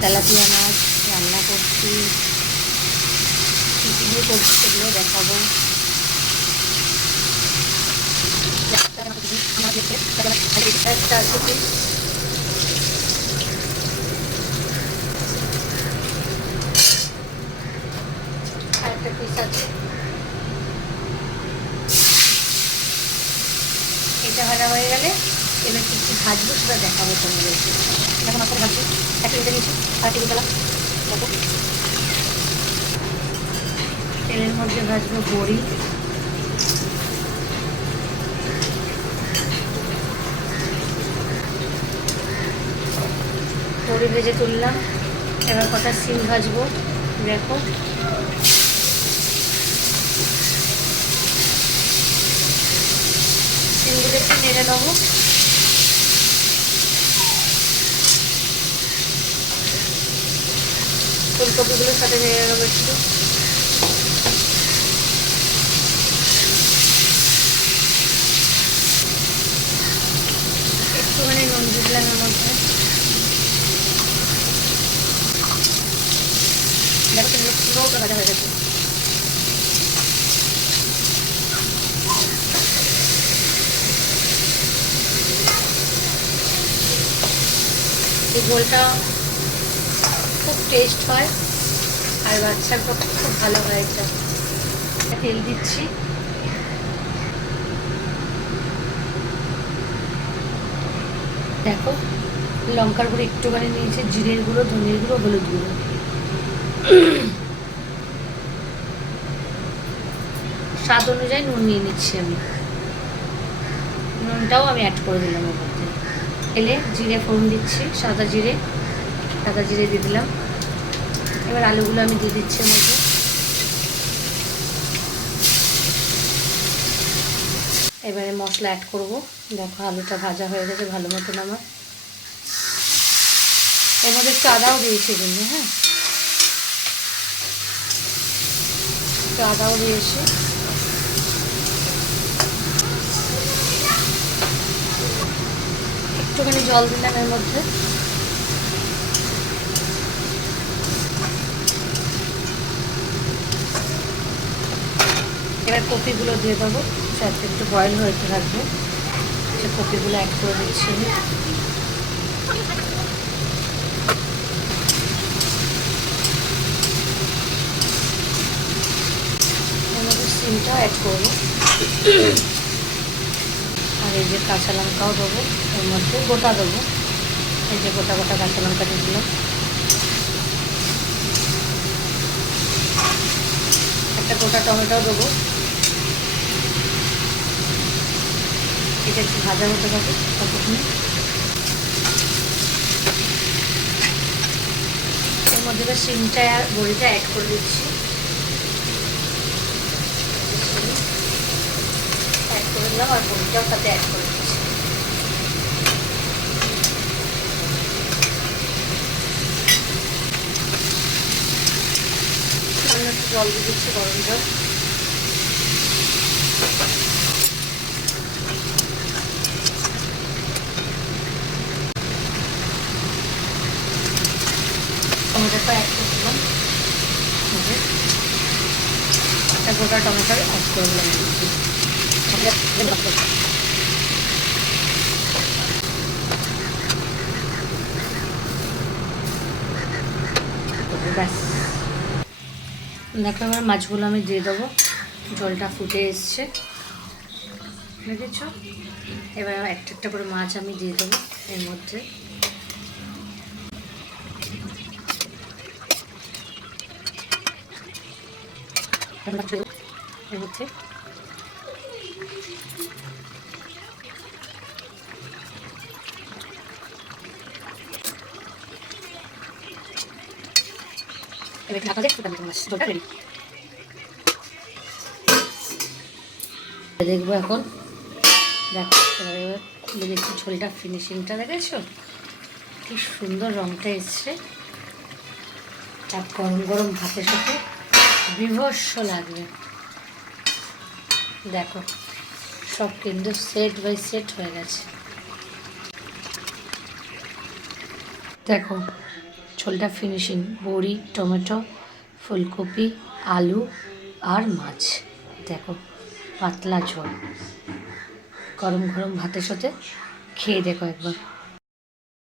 Tilapia মাছ রান্না করছি। কী করছি সেগুলো দেখাবো। একটা আছে পিস আছে। এটা ভাজা হয়ে গেলে এবার কি কি ভাজবো সেটা দেখাবো তোমাদেরকে। দেখো মাছটা ভাজছি একটা কেটে নিয়েছি আর পেলাম দেখো। তেলের মধ্যে ভাজবো বড়ি। বড়ি ভেজে তুললাম। এবার কটা সিম ভাজবো, দেখো। সিমগুলো একটু নেড়ে নেব। ফুলকপিগুলোর সাথে নেড়ে নেব একটু। একটুখানি নুন দিলাম এর মধ্যে। হয়ে গেছে। এই গোলটা খুব টেস্ট হয়। আর বাচ্চার পক্ষে খুব ভালো হয় এটা। তেল দিচ্ছি। দেখো, লঙ্কার গুঁড়ো একটুখানি নিয়েছি, জিরের গুঁড়ো ধনের গুঁড়ো, হলুদ গুঁড়ো। স্বাদ অনুযায়ী নুন নিয়ে নিচ্ছি আমি। নুনটাও আমি অ্যাড করে দিলাম ওর মধ্যে। এলে জিরে ফোড়ন দিচ্ছি, সাদা জিরে। সাদা জিরে দিয়ে দিলাম। এবার আলুগুলো আমি দিয়ে দিচ্ছি মধ্যে। এবারে মশলা অ্যাড করব। দেখো আলুটা ভাজা হয়ে গেছে ভালো মতন আমার। এর মধ্যে একটু আদাও দিয়েছি কিন্তু হ্যাঁ। একটু আদাও দিয়েছি। একটুখানি জল দিলাম এর মধ্যে। এবার কপিগুলো দিয়ে দেবো। সাথে একটু বয়েল হয়েতে থাকবে। সে কপিগুলো অ্যাড করে দিচ্ছি আমি। এর মধ্যে সিমটা অ্যাড করব। আর এই যে কাঁচা লঙ্কাও দেবো। এর মধ্যে গোটা দেবো। এই যে গোটা গোটা কাঁচা লঙ্কা দিয়ে দিলাম। একটা গোটা টমেটো দেবো। এটা একটু ভাজা হতে পারে, ততক্ষণে। এর মধ্যে এবার সিমটা আর বড়িটা অ্যাড করে দিচ্ছি। অ্যাড করে দিলাম আর বড়িটাও সাথে অ্যাড করে দিচ্ছি। জল দিয়ে দিচ্ছি গরম জল। একটা গোটা টমেটো অ্যাড করে দিলাম দেখো, এবার মাছগুলো আমি দিয়ে দেবো। জলটা ফুটে এসছে। দেখেছ? এবার একটা একটা করে মাছ আমি দিয়ে দেবো এর মধ্যে। দেখব? এখন। দেখো, এবার ঝোলটা ফিনিশিংটা দেখেছ? কি সুন্দর রঙটা এসছে। আর গরম গরম ভাতের সাথে বিভৎস লাগবে। দেখো, সব কিন্তু সেট বাই সেট হয়ে গেছে। দেখো, ঝোলটা ফিনিশিং বড়ি, টমেটো, ফুলকপি, আলু আর মাছ। দেখো, পাতলা ঝোল। গরম গরম ভাতের সাথে খেয়ে দেখো একবার।